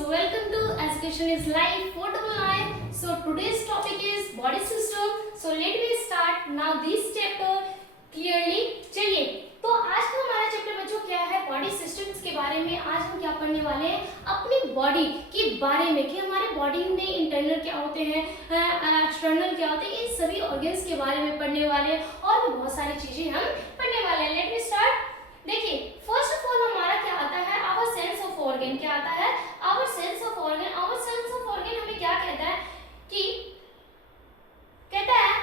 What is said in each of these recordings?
So welcome to Education is Life 499. So today's topic is body system. So let me start now this chapter clearly. चलिए तो आज का हमारा chapter बच्चों क्या है, बॉडी सिस्टम्स के बारे में। आज हम क्या पढ़ने वाले हैं, अपनी बॉडी के बारे में कि हमारे बॉडी में इंटरनल क्या होते हैं, एक्सटर्नल क्या होते हैं, इन सभी ऑर्गन्स के बारे में पढ़ने वाले हैं और भी बहुत सारी चीजें हम पढ़ने वाले हैं। Let me start. देखिए फर्स्ट ऑफ ऑल हमारा क्या आता है, आवर सेंस ऑफ ऑर्गन। क्या आता है, our sense of organ. Our sense of organ हमें क्या कहता है कि कहता है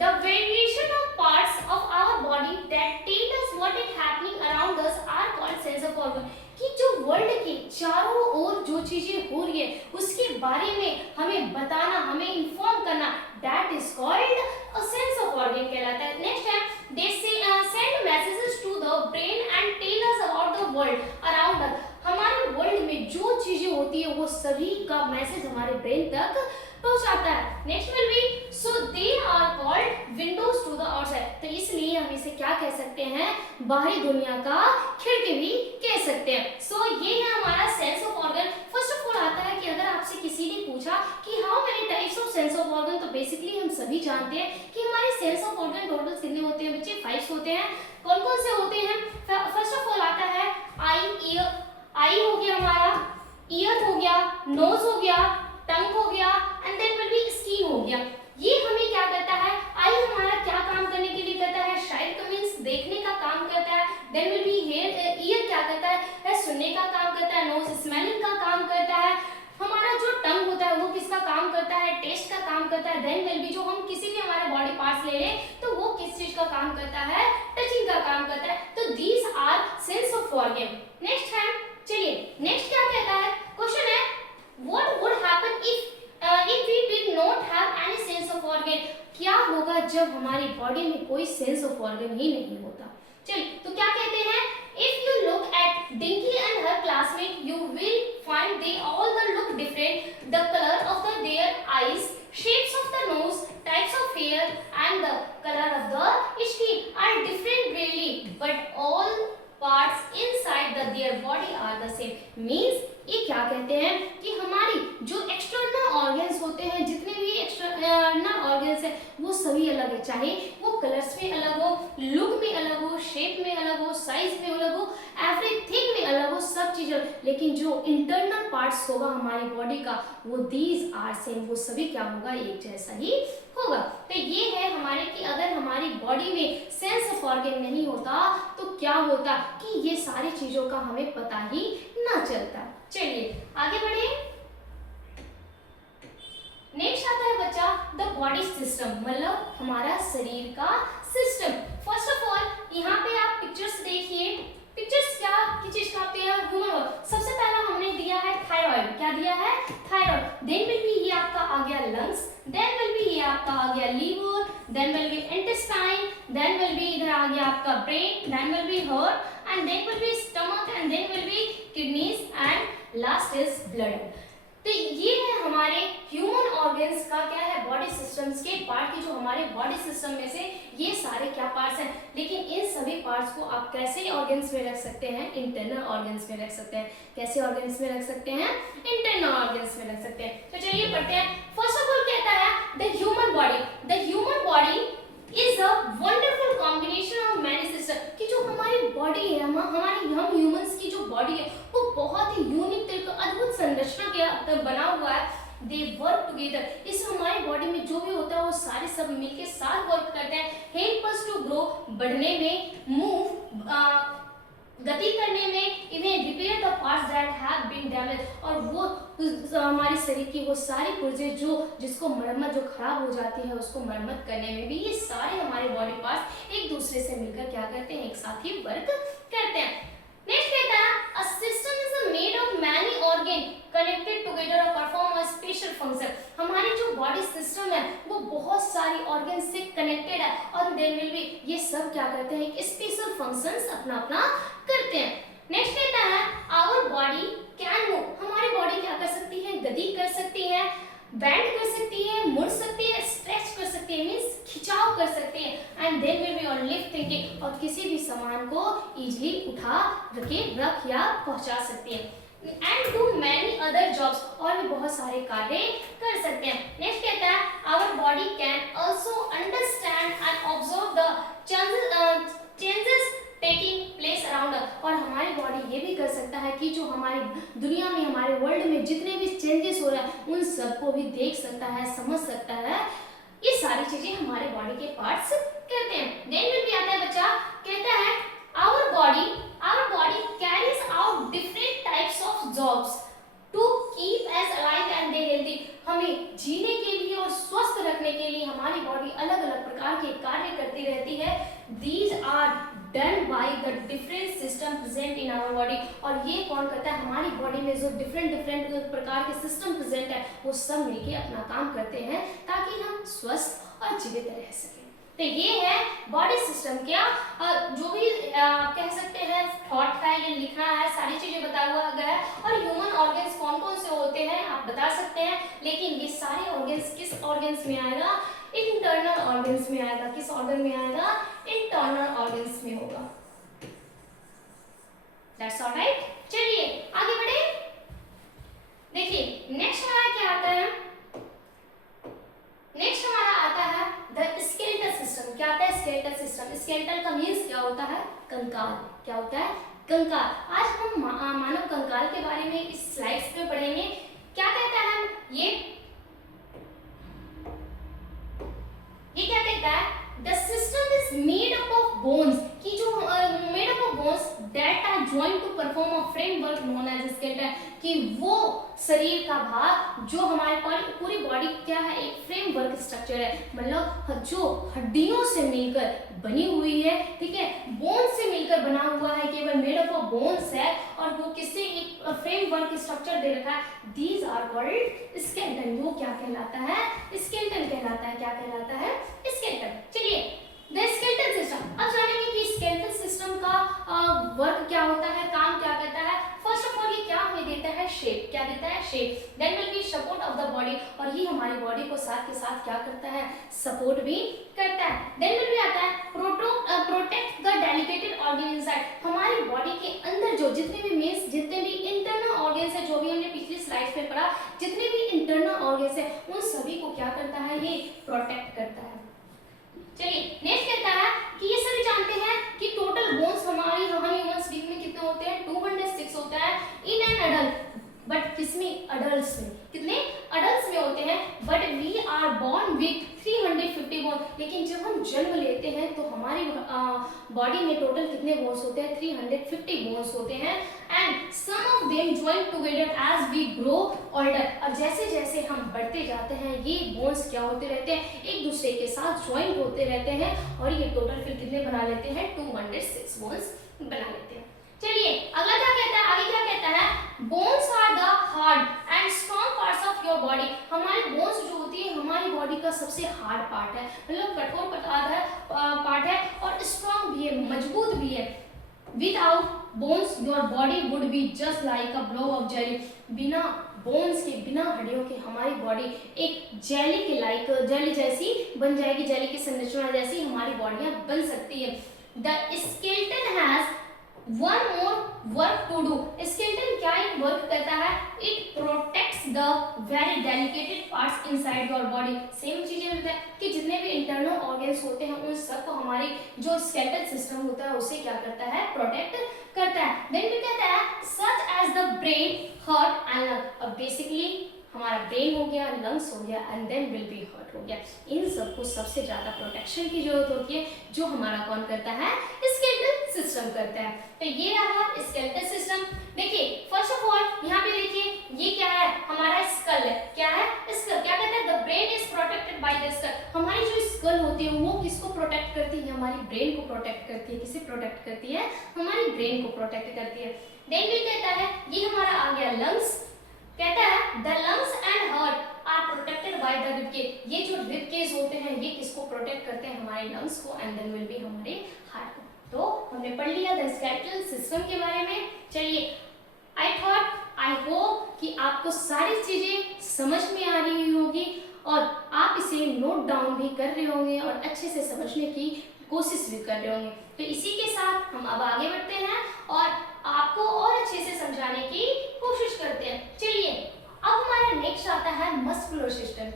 the variation of parts of our body that tell us what is happening around us are called sense of organ। कि जो वर्ल्ड के चारों ओर जो चीजें हो रही है उसके बारे में हमें बताना, हमें इन्फॉर्म करना, that is called a sense of organ कहलाता है। नेक्स्ट है they send messages to the brain and tell us about the world around us। हमारे वर्ल्ड में जो चीजें होती है वो सभी का मैसेज हमारे ब्रेन तक पहुंचाता है। Next will be so they are called windows to the outside. तो इसलिए हम इसे क्या कह सकते हैं, बाहरी दुनिया का खिड़की भी कह सकते हैं। सो ये है हमारा sense of organ. First of all आता है कि अगर आपसे किसी ने पूछा कि how many types of sense of organ, तो बेसिकली हम सभी जानते हैं कि हमारे सेंस ऑफ ऑर्गन टोटल कितने होते हैं बच्चे, 5 होते हैं। कौन कौन से होते हैं? फर्स्ट ऑफ ऑल आता है आई हो गया हमारा, ईयर हो गया, नोज हो गया, टंग हो गया and then will be skin हो गया। ये हमें क्या करता है, आई हमारा क्या काम करने के लिए करता है, शायद मींस देखने का काम करता है। देन विल बी ईयर क्या करता है, सुनने का काम करता है। नोज स्मेलिंग का काम करता है। हमारा जो टंग होता है वो किसका काम करता है, टेस्ट का काम करता है। देन विल बी जो हम किसी भी हमारे बॉडी पार्ट्स ले लें तो वो किस चीज का काम करता है, टचिंग का काम करता है। तो these are sense of organ. Next है, चलिए नेक्स्ट क्या कहता है, क्वेश्चन है what would happen if we did not have any sense of organ. क्या होगा जब हमारी बॉडी में कोई सेंस ऑफ ऑर्गन ही नहीं होता। चलिए तो क्या कहते हैं, if you look at dinky and her classmate you will find they all the look different, the colour of the their eyes, shapes of the nose, types of hair and the color of the skin are different really, but all parts inside their body are the same। means ये क्या कहते हैं कि हमारी जो external organs होते हैं, जितने भी एक्सटर्नल ऑर्गन्स हैं वो सभी अलग है, चाहे वो कलर्स में अलग हो, लुक में अलग हो, शेप में अलग हो, साइज में अलग हो, एवरीथिंग में अलग हो, सब चीजें, लेकिन जो इंटरनल पार्ट्स होगा हमारी बॉडी का वो दीज आर सेम, वो सभी क्या होगा, एक जैसा ही होगा। तो ये है हमारे कि अगर हमारी बॉडी में सेंस ऑफ ऑर्गन नहीं होता तो क्या होता कि ये सारी चीजों का हमें पता ही ना चलता। चलिए आगे बढ़े। नेक्स्ट आता है बच्चा द बॉडी सिस्टम, मतलब हमारा शरीर का सिस्टम। फर्स्ट ऑफ ऑल यहाँ पे आप पिक्चर्स देखिए, पिक्चर्स क्या की चीज का होती है, ह्यूमन। सबसे पहला हमने दिया है थायराइड। क्या दिया है, थायराइड। देन विल बी ये आपका आ गया लंग्स, देन विल बी ये आपका आ गया liver, then will be intestine, then will be इधर आ गया आपका brain, then will be heart and then will be stomach and then will be kidneys and last is blood. तो ये है हमारे ह्यूमन ऑर्गन्स का क्या है, बॉडी सिस्टम्स के पार्ट की, जो हमारे बॉडी सिस्टम में से ये सारे क्या पार्ट्स हैं। लेकिन इन सभी पार्ट्स को आप कैसे ऑर्गन्स में रख सकते हैं, इंटरनल ऑर्गन्स में रख सकते हैं। कैसे ऑर्गन्स में रख सकते हैं, इंटरनल ऑर्गन्स में रख सकते हैं। तो चलिए पढ़ते हैं। फर्स्ट ऑफ ऑल कहता है the human body, the human body is a wonderful combination of many system. कि जो हमारी बॉडी है, हम ह्यूमंस की जो बॉडी है वो बहुत ही यूनिक तरीके, अद्भुत संरचना के बना हुआ है। They work together. इस हमारी बॉडी में जो भी होता है वो सारे सब मिलके साथ वर्क करते हैं। हेल्प अस टू ग्रो, बढ़ने में, मूव गति करने में, even repair the parts that have been damage. और वो हमारे शरीर की वो सारी पुर्जे जो जिसको मरम्मत जो खराब हो जाती है उसको मरम्मत करने में भी ये सारे हमारे बॉडी पार्ट्स एक दूसरे से मिलकर क्या करते हैं, एक साथ ही वर्क करते हैं। नेक्स्ट कहता है a system is made of many organ connected together और परफॉर्म अ स्पेशल फंक्शन। हमारी जो बॉडी सिस्टम है वो बहुत सारी ऑर्गन से कनेक्टेड है और देन विल बी ये सब क्या करते हैं, एक स्पेशल फंक्शंस अपना अपना करते हैं। नेक्स्ट कहता है आवर बॉडी कैन मूव। हमारी बॉडी क्या कर सकती है, गति कर सकती है, बेंड कर सकती है, मुड़ सकती है, स्ट्रेच कर सकती है, मींस खिंचाव कर सकती है and then will be on lift thinking, और किसी भी सामान को इजीली उठा के रख या पहुंचा सकती है। and do many other jobs, और भी बहुत सारे कार्य कर सकते हैं। नेक्स्ट कहता है our body can also understand and observe the changes taking place around us, और हमारी बॉडी ये भी कर सकता है कि जो हमारी दुनिया में, हमारे वर्ल्ड में जितने भी चेंजेस हो रहा है उन सबको भी देख सकता है, समझ सकता है। ये सारी चीजें हमारे बॉडी के पार्ट्स करते हैं। देन में भी आता है बच्चा, कहता है our body carries out different types of jobs to keep us alive and they healthy, हमें जीने के लिए और स्वस्थ रखने के लिए हमारी बॉडी अलग अलग प्रकार के कार्य करती रहती है। These are done by the different system present in our body, और ये कौन करता है, हमारी बॉडी में जो डिफरेंट प्रकार के सिस्टम प्रेजेंट है वो सब मिलके अपना काम करते हैं ताकि हम स्वस्थ और जीवित रह सकें। तो ये है बॉडी सिस्टम क्या जो भी कह सकते हैं थॉट है, ये लिखना है, सारी चीजें बता हुआ गया है। और ह्यूमन ऑर्गन्स कौन कौन से होते हैं आप बता सकते हैं, लेकिन ये सारे ऑर्गन्स किस ऑर्गन्स में आएगा, इंटरनल ऑर्गन्स में आएगा। किस ऑर्गन में आएगा, इंटरनल ऑर्गन्स में होगा। That's alright. चलिए आगे बढ़े। देखिए नेक्स्ट हमारा क्या आता है, नेक्स्ट हमारा आता है द स्केलेटल सिस्टम। क्या आता है स्केलेटल सिस्टम, स्केलेटल का मींस क्या होता है, कंकाल। क्या होता है, कंकाल। आज हम मानव कंकाल के बारे में इस स्लाइड्स में पढ़ेंगे। क्या कहता है ये क्या कहता है, the system is made up of bones, कि जो made up of bones that are joined to perform a framework known as skeleton, कि वो शरीर का भाग जो हमारे पूरी बॉडी क्या है, एक फ्रेमवर्क स्ट्रक्चर है, मतलब जो हड्डियों से मिलकर बनी हुई है, ठीक है, बोन्स से मिलकर बना हुआ है, केवल मेड अप ऑफ बोन्स है, और वो किससे एक फ्रेमवर्क स्ट्रक्चर दे रखा है। These are called skeleton. वो क्या कहलाता है, स्केलेटन कहलाता है। क्या कहलाता है, स्केलेटन। चलिए द स्केलेटल सिस्टम, अब जानेंगे कि स्केलेटल सिस्टम का वर्क क्या होता है, काम क्या करता है। फर्स्ट ऑफ ऑल ये क्या हमें देता है, शेप। क्या देता है, shape. Then will be support of the body, और ये हमारी बॉडी को साथ के साथ क्या करता है, सपोर्ट भी करता है। देन विल बी आता है प्रोटेक्ट द डेलिकेटेड ऑर्गन इनसाइड, हमारी बॉडी के अंदर जो जितने भी इंटरनल ऑर्गन्स है, जो भी हमने पिछली स्लाइड में पढ़ा, जितने भी इंटरनल ऑर्गन्स है उन सभी को क्या करता है, ये प्रोटेक्ट करता है। चलिए नेक्स्ट कहता है कि ये सभी जानते हैं कि टोटल बोन्स हमारी ह्यूमन बीइंग में कितने होते हैं, 206 होता है इन एन अडल्ट, बट किसमें, अडल्ट्स में। कितने, अडल्ट्स में होते हैं, but we are born with 350 bone, लेकिन जब हम जन्म लेते हैं तो हमारी बॉडी में टोटल कितने बोन्स होते हैं, 350 बोन्स होते हैं। And some of them join together as we grow older, और जैसे जैसे हम बढ़ते जाते हैं ये बोन्स क्या होते रहते हैं, एक दूसरे के साथ ज्वाइंट होते रहते हैं, और ये टोटल फिर कितने बना लेते हैं, 206 बोन्स बना लेते हैं। चलिए अगला क्या कहता है, आगे क्या कहता है, bones are the hard and strong parts of your body, हमारी बोन्स जो होती है हमारी बॉडी का सबसे हार्ड पार्ट है, मतलब कठोर पार्ट है, और स्ट्रॉन्ग भी है, मजबूत भी है। Without bones your body would be just like a block of jelly, बिना बोन्स के, बिना हड्डियों के हमारी बॉडी एक जेली के लाइक, जेली जैसी बन जाएगी, जेली की संरचना जैसी हमारी बॉडियां बन सकती है। The skeleton has one more work to do, skeleton क्या एक वर्क करता है, it protects the very delicated parts inside your body. Same चीजें होता है कि जितने भी इंटरनल ऑर्गन्स होते हैं उन सबको हमारी जो स्केलेटल सिस्टम होता है उसे क्या करता है, प्रोटेक्ट करता है। देन भी कहता है such as the brain, heart and lung, अब बेसिकली हमारा ब्रेन हो गया, लंग्स हो गया, and then will be heart हो गया, इन सबको सबसे ज्यादा प्रोटेक्शन की जरूरत होती है, जो हमारा कौन करता है, स्केलेटल सिस्टम करता है। तो ये रहा स्केलेटल सिस्टम। देखिए फर्स्ट ऑफ ऑल यहाँ पे देखिए ये क्या है, हमारा स्कल है। क्या है, स्कल। क्या कहता है, the brain is protected by the skull, हमारी जो स्कल होती है वो किसको प्रोटेक्ट करती है, हमारी ब्रेन को प्रोटेक्ट करती है। किसे प्रोटेक्ट करती है, हमारी ब्रेन को प्रोटेक्ट करती है। देन भी कहता है ये हमारा आ गया लंग्स, कहता है the lungs and heart are protected by the rib cage, ये जो रिब केज होते हैं ये किसको प्रोटेक्ट करते हैं, हमारे लंग्स को, एंड देन विल बी हमारे हार्ट को। तो हमने पढ़ लिया द स्केलेटल सिस्टम के बारे में। चलिए आई होप कि आपको सारी चीजें समझ में आ रही होगी और आप इसे नोट डाउन भी कर रहे होंगे और अच्छे से समझने की कोशिश भी कर रहे होंगे। तो इसी के साथ हम अब आगे बढ़ते हैं और आपको और अच्छे से समझाने की कोशिश करते हैं। चलिए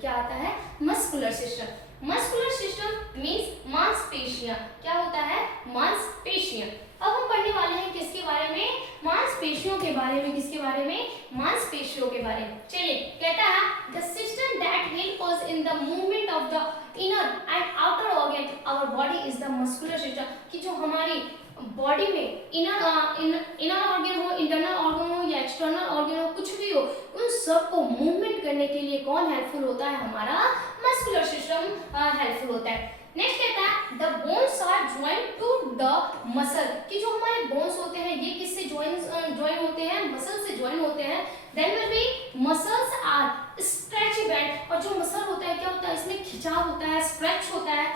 क्या आता है? Muscular system. Muscular system means मांसपेशियां। क्या होता है? मांसपेशियां। अब हम पढ़ने वाले हैं किसके बारे में? मांसपेशियों के बारे में। किसके बारे में? मांसपेशियों के बारे में। चलिए, कहता है the system that help us in the movement of the inner and outer organ our body is the muscular system. कि जो हमारी बॉडी में इनर ऑर्गन हो, इंटरनल ऑर्गन हो या एक्सटर्नल ऑर्गन हो, कुछ भी हो, उन सबको मूवमेंट करने के लिए कौन हेल्पफुल होता है? हमारा मस्कुलर सिस्टम हेल्पफुल होता है। नेक्स्ट कहता है the bones are joint to the muscle. कि जो हमारे बोन्स होते हैं ये किससे ज्वाइन होते हैं? मसल से ज्वाइन होते हैं। Then will be muscles are stretchable. और जो मसल होता है क्या होता है? इसमें खिंचाव होता है, स्ट्रेच होता है।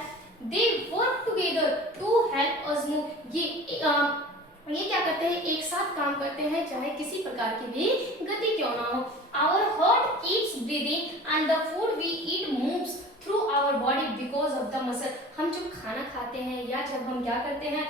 They work together to help us move. ये क्या करते हैं? एक साथ काम करते हैं, चाहे किसी प्रकार की भी गति क्यों ना हो। Our heart keeps breathing and the food we eat moves through our body because of the muscle. हम जब खाना खाते हैं या जब हम क्या करते हैं,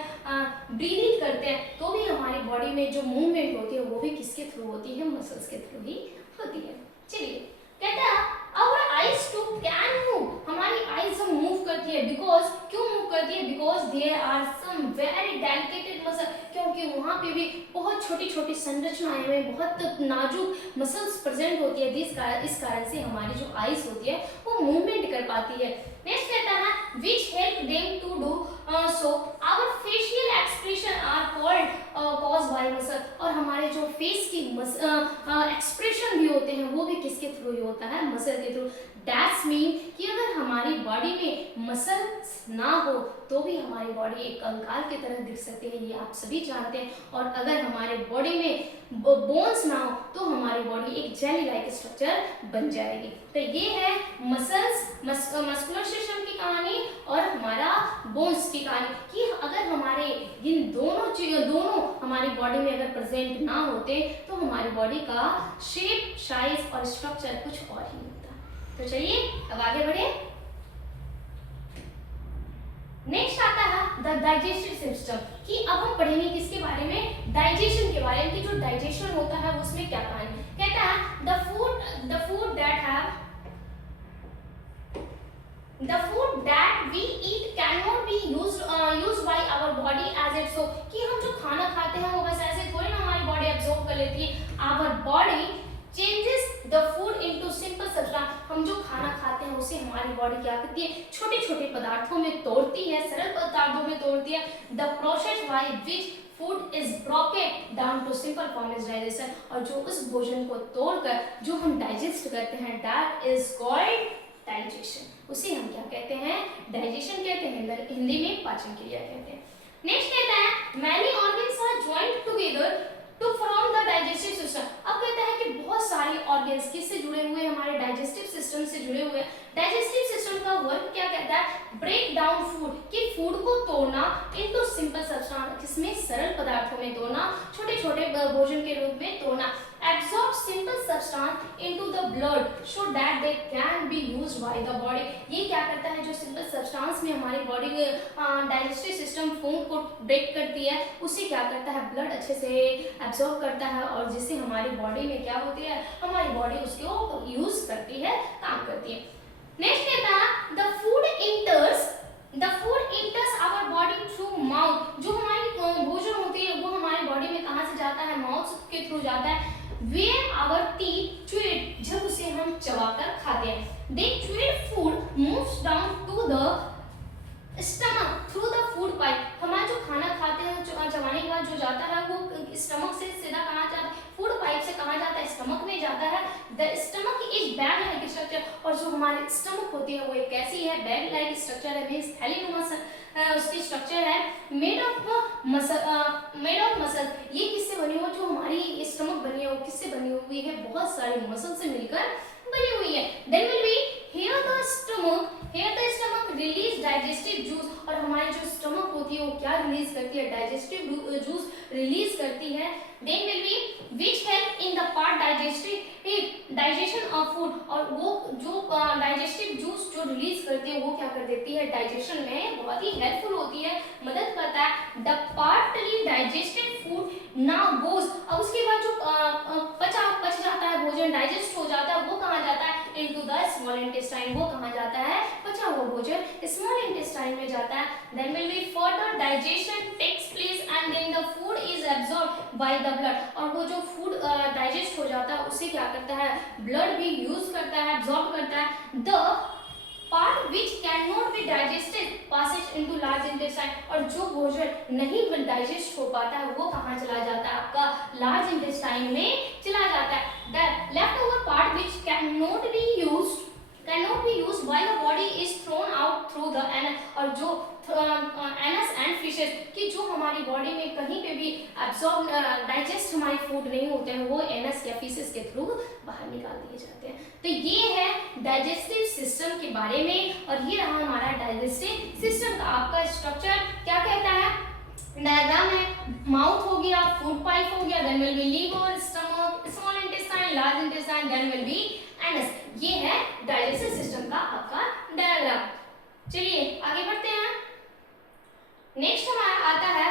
ब्रीदिंग करते हैं, तो भी हमारी बॉडी में जो मूवमेंट होती है वो भी किसके थ्रू होती है? मसल्स के थ्रू ही होती है। चलिए, कहता है our eyes too can move. हमारी आईज हम मूव करती है। बिकॉज क्यों मूव करती है? Because there are some very delicated muscle. क्योंकि वहाँ पे भी बहुत छोटी छोटी संरचनाएं में बहुत नाजुक मसल्स प्रेजेंट होती है। इस कारण से हमारी जो आईज होती है वो मूवमेंट कर पाती है। नेक्स्ट कहता है which help them to do so our facial expression are called caused by muscle। और हमारे जो फेस की एक्सप्रेशन भी होते हैं वो भी किसके थ्रू ही होता है? मसल के थ्रू। दैट्स मीन कि अगर हमारी बॉडी में मसल्स ना हो तो भी हमारी बॉडी एक कंकाल की तरह दिख सकती है, ये आप सभी जानते हैं। और अगर हमारे बॉडी में बोन्स ना हो तो हमारी बॉडी एक जेली लाइक स्ट्रक्चर बन जाएगी। तो ये है मस्कुलर सिस्टम की कहानी और हमारा बोन्स की कहानी। कि अगर हमारे इन दोनों हमारी बॉडी में अगर प्रेजेंट ना होते तो हमारी बॉडी का शेप, साइज और स्ट्रक्चर कुछ और ही होता। तो चलिए अब आगे बढ़े। नेक्स्ट आता है द डाइजेस्टिव सिस्टम। कि अब हम पढ़ेंगे किसके बारे में? डाइजेशन के बारे में। कि जो डाइजेशन होता है उसमें क्या कहानी। कहता है the food that we eat can not be used by our body as it so. कि हम जो खाना खाते हैं वो बस ऐसे थोड़ी ना हमारी बॉडी एब्जॉर्ब कर लेती है। Our body changes the food into simple substance. हम जो खाना खाते हैं उसे हमारी बॉडी क्या करती है? छोटे छोटे पदार्थों में तोड़ती है, सरल पदार्थों में तोड़ती है। The process by which food is broken down to simple form is digestion. और जो उस भोजन को तोड़कर जो हम डाइजेस्ट करते हैं दैट इज कॉल्ड डाइजेशन। उसे हम क्या कहते हैं? डाइजेशन कहते हैं। हिंदी में पाचन क्रिया कहते हैं। नेक्स्ट कहता है many organs are joint together to form the digestive system. अब कहता है कि बहुत सारे ऑर्गन्स किससे जुड़े हुए? हमारे डाइजेस्टिव सिस्टम से जुड़े हुए हैं। डाइजेस्टिव सिस्टम का वर्क क्या कहता है? Break down food. कि फूड को तोड़ना इनटू सिंपल सब्सटेंस, जिसमें सरल पदार्थों में तोड़ना, छोटे छोटे भोजन के रूप में तोड़ना। absorb simple substance into the blood so that they can be used by the body। ये क्या करता है? जो सिंपल सब्सटेंस में हमारी बॉडी डाइजेस्टिव सिस्टम फूड को ब्रेक करती है उसे क्या करता है? ब्लड अच्छे से एब्जॉर्ब करता है और जिससे हमारी बॉडी में क्या होती है? हमारी बॉडी उसको यूज करती है, काम करती है। नेक्स्ट कहता है the food enters our body through mouth। जो हमारी भोजन होती है वो हमारी बॉडी में कहाँ से जाता है? माउथ के थ्रू जाता है। Where our teeth chew it, जब उसे हम चबाकर खाते हैं। They chewed food moves down to the stomach through the food pipe। हमारा जो खाना खाते हैं चबाने के बाद जो जाता है वो स्टमक से सीधा कहाँ जाता है? फूड पाइप से कहाँ जाता है? स्टमक में जाता है। The stomach is bag like structure. और जो हमारी स्टमक होती है वो एक कैसी है? बैग लाइक स्ट्रक्चर है, मींस थैलीनुमा उसकी स्ट्रक्चर है। Made of muscle. ये किससे बनी हो? जो हमारी स्टमक बनी है वो किससे बनी हुई है? बहुत सारे मसल से मिलकर बनी हुई है। Then will be here the stomach release digestive juice. और हमारी जो स्टमक होती है वो क्या रिलीज करती है? डाइजेस्टिव जूस रिलीज करती है। Then will be which help in the part digestion of food. और वो जो डाइजेस्टिव जूस जो रिलीज करती है वो क्या कर देती है? डाइजेशन में बहुत ही हेल्पफुल होती है, मदद करता है। The partly digested food now goes. अब उसके बाद जो पच जाता है भोजन, डाइजेस्ट हो जाता है, वो कहाँ जाता है? Into the small intestine. भोजन स्मॉल इंटेस्टाइन में जाता है, then will be further digestion takes place and then the food is absorb by the blood, और वो जो फूड डाइजेस्ट हो जाता है उसे क्या करता है, ब्लड भी यूज करता है, एब्जॉर्ब करता है। The part which can not be digested passes into large intestine, और जो भोजन नहीं डाइजेस्ट हो पाता है वो कहाँ चला जाता है, आपका लार्ज इंटेस्टाइन में चला जाता है। The left over part which can not be used cannot be used while the body is thrown out through the anus, और जो anus and fishes कि जो हमारी बॉडी में कहीं पे भी एब्जॉर्ब डाइजेस्ट हमारे फूड नहीं होते हैं वो एनस या फिशेस के थ्रू बाहर निकाल दिए जाते हैं। तो ये है डाइजेस्टिव सिस्टम के बारे में, और ये रहा हमारा डाइजेस्टिव सिस्टम का आपका स्ट्रक्चर क्या कहता है, डायग्राम है, माउथ हो गया, फूड पाइप हो गया, then will be liver, stomach, small intestine, large intestine, then will be anus. ये है डाइजेस्टिव सिस्टम का आपका डायग्राम। चलिए आगे बढ़ते हैं। नेक्स्ट हमारा आता है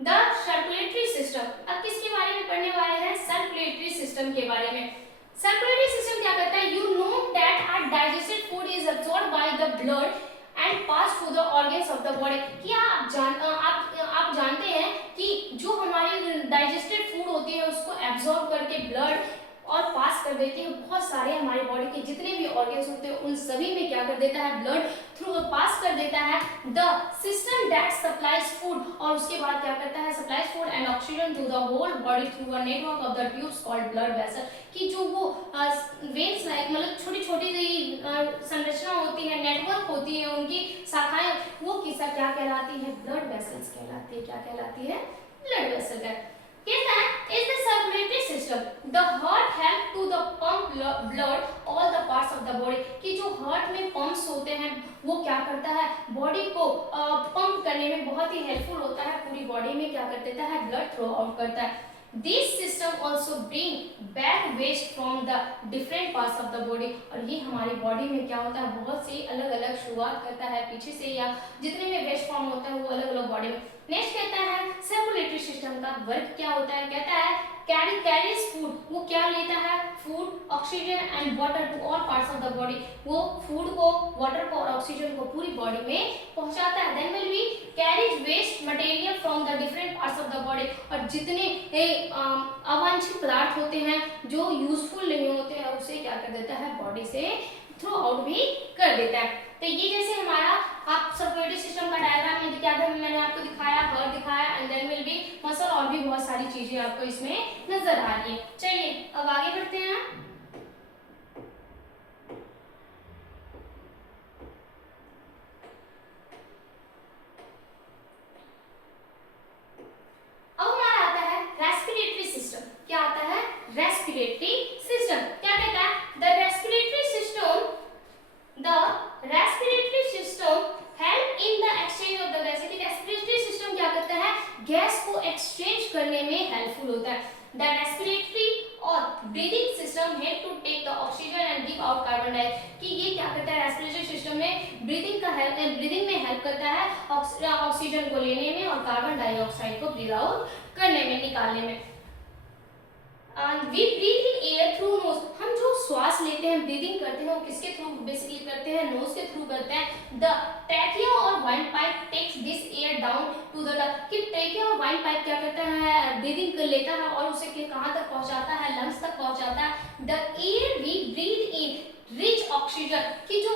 द सर्कुलेटरी सिस्टम। अब किसके बारे में पढ़ने वाले हैं, सर्कुलेटरी सिस्टम के बारे में। सर्कुलेटरी सिस्टम क्या करता है, you know that our digested food is absorbed by the blood and pass through the organs of the body. क्या आप जानते हैं कि जो हमारी डाइजेस्टेड फूड होती है उसको एब्सॉर्ब करके ब्लड और पास कर देती है बहुत सारे हमारे बॉडी के जितने भी ऑर्गन्स होते हैं उन सभी में क्या कर देता है, ब्लड थ्रू पास कर देता है। The system that supplies food, और उसके बाद क्या करता है, supplies food and oxygen to the whole body through a network of the tubes called blood vessel, कि जो वो वेन्स लाइक मतलब छोटी छोटी सी संरचना होती है, नेटवर्क होती है, उनकी शाखाएं, वो किस्सा क्या कहलाती है, ब्लड वेसल्स कहलाती है। क्या कहलाती है, ब्लड वेसल का। कहता है is the circulatory system, the heart help to the pump blood all the parts of the body, कि जो हार्ट में पंप्स होते हैं वो क्या करता है, बॉडी को पंप करने में बहुत ही हेल्पफुल होता है, पूरी बॉडी में क्या कर देता है, ब्लड थ्रो आउट करता है। This system also bring back waste from the different parts of the body, और ये हमारी बॉडी में क्या होता है, बहुत सी अलग अलग शुरुआत करता है पीछे से, या जितने भी वेस्ट फॉर्म होता है वो अलग अलग बॉडी में। नेक्स्ट कहता है सर्कुलेटरी सिस्टम का वर्क क्या होता है, कहता है कैरीज फूड, वो क्या लेता है, food, oxygen and water to all parts of the body, वो फूड को, वाटर को और ऑक्सीजन को पूरी बॉडी में पहुंचाता है। Then will be carries waste material from the different parts of the body, और जितने अवांछित पदार्थ होते हैं जो यूजफुल नहीं होते हैं उसे क्या कर देता है, बॉडी से थ्रो आउट भी कर देता है। तो ये जैसे हमारा आप सर्कुलेटरी सिस्टम का डायग्राम में क्या था, मैंने आपको दिखाया, हार्ट दिखाया, and then will be muscle, और भी बहुत सारी चीजें आपको इसमें नजर आ रही है। चलिए अब आगे बढ़ते हैं। अब हमारा आता है रेस्पिरेटरी सिस्टम। क्या आता है, रेस्पिरेटरी सिस्टम। क्या कहता है, the respiratory system help in the exchange of the gas. Respiratory system क्या करता है, गैस को एक्सचेंज करने में हेल्पफुल होता है। द रेस्पिरेटरी और breathing system help to take the oxygen and give out carbon dioxide, कि ये क्या करता है, रेस्पिरेटरी सिस्टम में ब्रीदिंग में हेल्प करता है ऑक्सीजन को लेने में और कार्बन डाइऑक्साइड को ब्रीद आउट करने में, निकालने में। We breathe in air through nose, हम जो श्वास लेते हैं, ब्रीदिंग करते हैं, वो किसके थ्रू बेसिकली करते हैं, नोज के थ्रू करते हैं। द ट्रैकिया और wind pipe takes this air down to the lung, कि ट्रैकिया और वाइंड पाइप क्या करता है, ब्रीदिंग कर लेता है और उसे कहाँ तक पहुँचाता है, लंग्स तक पहुँचाता है। The air we breathe in rich oxygen, कि जो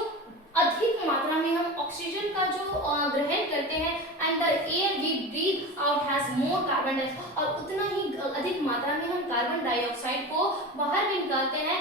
अधिक मात्रा में हम ऑक्सीजन का जो ग्रहण करते हैं, and the air we breathe out has more carbon dioxide, और उतना ही अधिक मात्रा में हम कार्बन डाइऑक्साइड को बाहर भी निकालते हैं,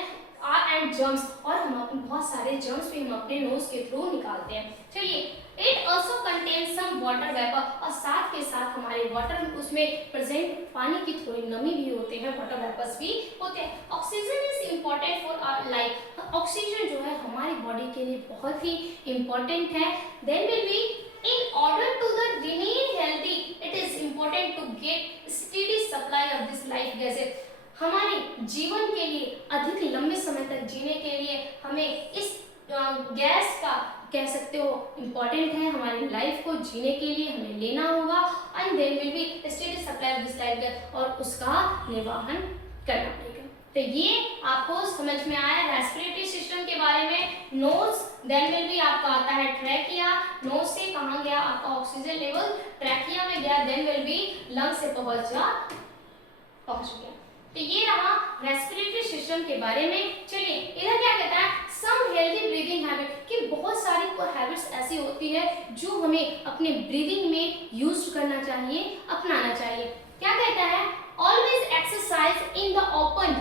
एंड जर्म्स, और हम अपने बहुत सारे जर्म्स भी हम अपने नोज के थ्रू निकालते हैं। चलिए, it also contains some water vapour, और साथ के साथ हमारे वाटर उसमें प्रेजेंट पानी की थोड़ी नमी भी होते हैं, वाटर वेपर्स भी होते हैं। Oxygen is important for our life, oxygen जो है हमारी बॉडी के लिए बहुत ही इम्पोर्टेंट है। Then will be in order to the remain healthy it is important to get steady supply of this life gases, हमारे जीवन के लिए अधिक लंबे समय तक जीने के लिए हमें इस गैस का कह सकते हो इम्पोर्टेंट है, हमारी लाइफ को जीने के लिए हमें लेना होगा, and then will be steady supply of this life gas, और उसका निर्वहन करना पड़ेगा। तो ये आपको समझ में आया रेस्पिरेटरी सिस्टम के बारे में। नोज, देन विल बी आपका आता है ट्रैकिया, नोज से कहाँ गया आपका ऑक्सीजन लेवल, ट्रैकिया में गया, देन विल बी लंग से पहुंच गया। तो ये रहा रेस्पिरेटरी सिस्टम के बारे में। चलिए इधर क्या कहता है, सम हेल्दी ब्रीदिंग हैबिट, कि बहुत सारी हैबिट्स ऐसी होती है जो हमें अपने ब्रीदिंग में यूज करना चाहिए, अपनाना चाहिए। क्या कहता है, always exercise in the open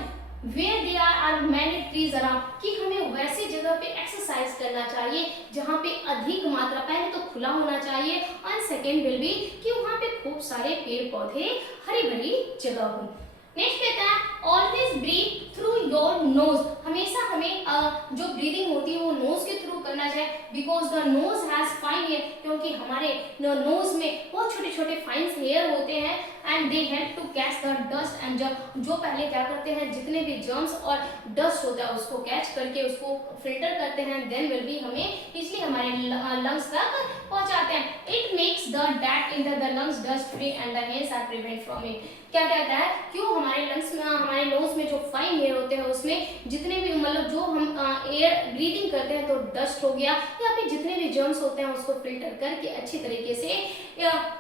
where there are many trees around, कि हमें वैसी जगह पे एक्सरसाइज करना चाहिए जहाँ पे अधिक मात्रा, पहले तो खुला होना चाहिए और सेकेंड विल बी कि वहाँ पे खूब सारे पेड़ पौधे, हरी भरी जगह हो। नेक्स्ट कहता है always breathe through your nose, हमेशा हमें जो ब्रीदिंग होती है वो नोज के थ्रू करना चाहिए, because the nose has fine hair, क्योंकि हमारे नोज में बहुत छोटे छोटे फाइन हेयर होते हैं and they help to catch the dust, and जो पहले क्या करते हैं, जितने भी जर्म्स और डस्ट होता है उसको कैच करके उसको फिल्टर करते हैं, देन विल बी हमें इसलिए हमारे लंग्स तक पहुंचाते हैं। It makes the that in the lungs dust free and the hairs are prevent from it, क्या कहता है, क्यों हमारे लंग्स में, हमारे नोज में जो फाइन हेयर होते हैं उसमें जितने भी मतलब जो हम एयर ब्रीदिंग करते हैं तो डस्ट हो गया या फिर जितने भी जर्म्स होते हैं उसको फिल्टर करके अच्छी तरीके से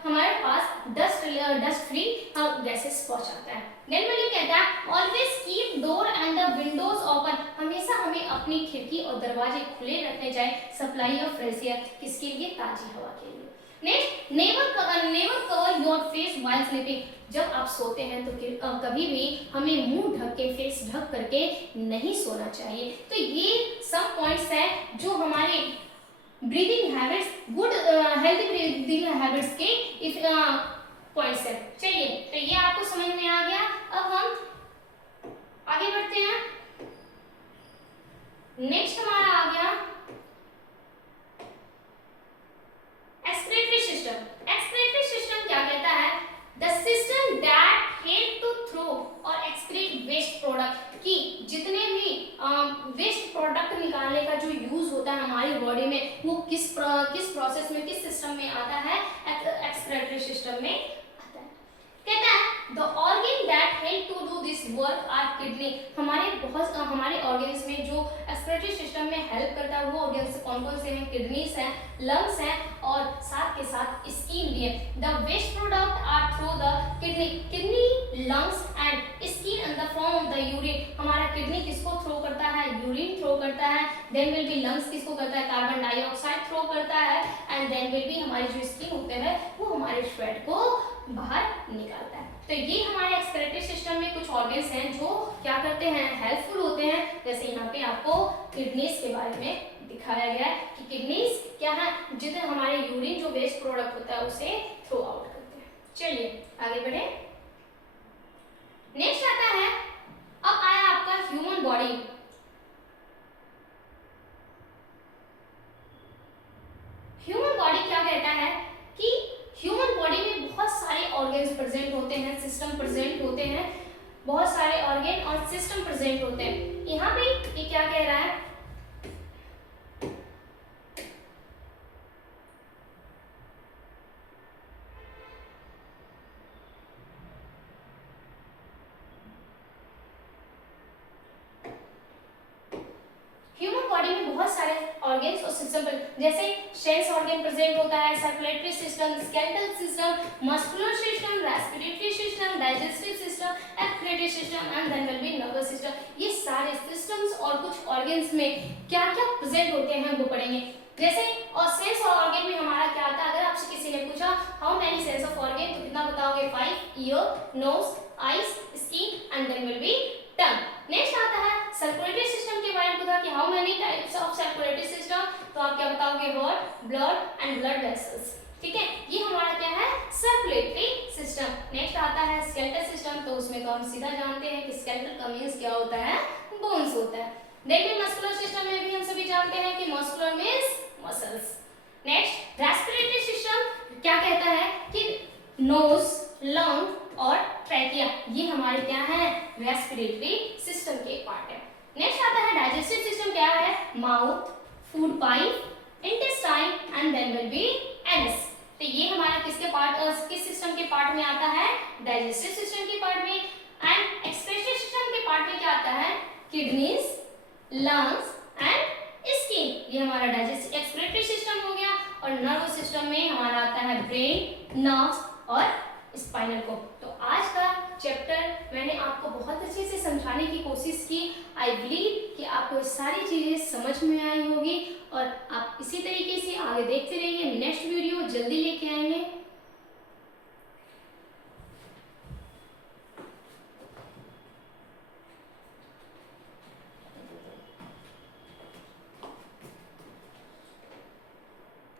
हमारे पास डस्ट फ्री गैसेस पहुंचाता है। देन ये कहता है always keep door and the Windows open, हमेशा हमें अपनी खिड़की और दरवाजे खुले रखने चाहिए, सप्लाई ऑफ फ्रेश एयर, किसके लिए, ताजी हवा के लिए। Next, never cover your face while sleeping, जब आप सोते हैं तो कभी भी हमें मुंह ढक के, फेस ढक करके नहीं सोना चाहिए। तो ये सब पॉइंट्स हैं जो हमारे breathing habits, good healthy breathing habits के पॉइंट्स हैं। चलिए तो ये आपको समझ में आ गया। अब हम आगे बढ़ते हैं। नेक्स्ट हमारा आ गया एक्सक्रीटरी सिस्टम। एक्सक्रीटरी सिस्टम क्या कहता है, the system that help to throw और एक्सक्रीट वेस्ट प्रोडक्ट, कि जितने भी वेस्ट प्रोडक्ट निकालने का जो यूज होता है हमारी बॉडी में वो किस प्रोसेस में, किस सिस्टम में आता है, एक्सक्रीटरी सिस्टम में आता है। कहता है the organ that help to do this work are kidney, हमारे ऑर्गन्स में जो एक्सक्रीटरी सिस्टम में हेल्प करता है वो ऑर्गन्स कौन कौन से हैं, किडनीज हैं, लंग्स हैं और साथ के साथ स्किन भी है। The waste product are through the kidney, lungs and skin in the form of the urine, हमारा किडनी किसको थ्रो करता है, यूरिन थ्रो करता है, देन विल बी लंग्स किसको करता है, कार्बन डाइऑक्साइड थ्रो करता है, एंड देन विल बी हमारी जो स्किन होते हैं वो हमारे स्वेट को बाहर निकालता है। तो ये हमारे एक्सक्रीटरी सिस्टम में कुछ ऑर्गन्स हैं जो क्या करते हैं, हेल्पफुल होते हैं। जैसे यहाँ पे आपको किडनीज के बारे में दिखाया गया है कि किडनीज क्या है, जितने हमारे यूरिन जो वेस्ट प्रोडक्ट होता है उसे थ्रो आउट करते हैं। चलिए आगे बढ़े। नेक्स्ट आता है, अब आया आपका ह्यूमन बॉडी। ह्यूमन बॉडी क्या कहता है कि ह्यूमन बॉडी में बहुत सारे ऑर्गन्स प्रेजेंट होते हैं, सिस्टम प्रेजेंट होते हैं, बहुत सारे ऑर्गन और सिस्टम प्रेजेंट होते हैं। यहाँ पे ये क्या कह रहा है, ह्यूमन बॉडी में बहुत सारे ऑर्गन्स और सिस्टम, जैसे सेंस ऑर्गन प्रेजेंट होता है, circulatory system, skeletal system, muscular system, respiratory system, digestive system, excretory system and then will be nervous system. ये सारे सिस्टम्स और कुछ ऑर्गन्स में क्या क्या प्रेजेंट होते हैं वो पढ़ेंगे। जैसे और सेंस ऑर्गन में हमारा क्या आता है, अगर आपसे किसी ने पूछा how many sense of organ तो कितना बताओगे, 5, ear, nose, eyes, skin and then will be tongue. Next आता है सर्कुलेटरी सिस्टम के बारे में पूछा कि how many types of circulatory system, तो आप क्या बताओगे, heart, blood and blood vessels. ठीक है, ये हमारा क्या है, सर्कुलेटरी सिस्टम। नेक्स्ट आता है स्केलेटल सिस्टम, तो उसमें तो हम सीधा जानते हैं कि स्केलेटल का मींस क्या होता है, बोन्स होता है। देखिए मस्कुलर सिस्टम में भी हम सभी जानते हैं कि muscular means muscles. Next respiratory system क्या कहता है कि नोज, लंग और ट्रैकिया, ये हमारे क्या है, रेस्पिरेटरी सिस्टम के पार्ट है। नेक्स्ट आता है डाइजेस्टिव सिस्टम, क्या है, mouth, food pipe, intestine and then will be anus. तो ये हमारा किसके पार्ट, किस सिस्टम के पार्ट में आता है, डाइजेस्टिव सिस्टम के पार्ट में। एंड एक्सक्रीटरी सिस्टम के पार्ट में क्या आता किडनीज, लंग्स एंड स्किन, ये हमारा डाइजेस्टिव एक्सक्रीटरी सिस्टम हो गया। और नर्वस सिस्टम में हमारा आता है ब्रेन, नर्व्स और स्पाइनल को। तो आज का चैप्टर मैंने आपको बहुत अच्छे से समझाने की कोशिश की। आई बिलीव कि आपको सारी चीजें समझ में आई होगी और आप इसी तरीके से आगे देखते रहिए। नेक्स्ट वीडियो जल्दी लेके आएंगे।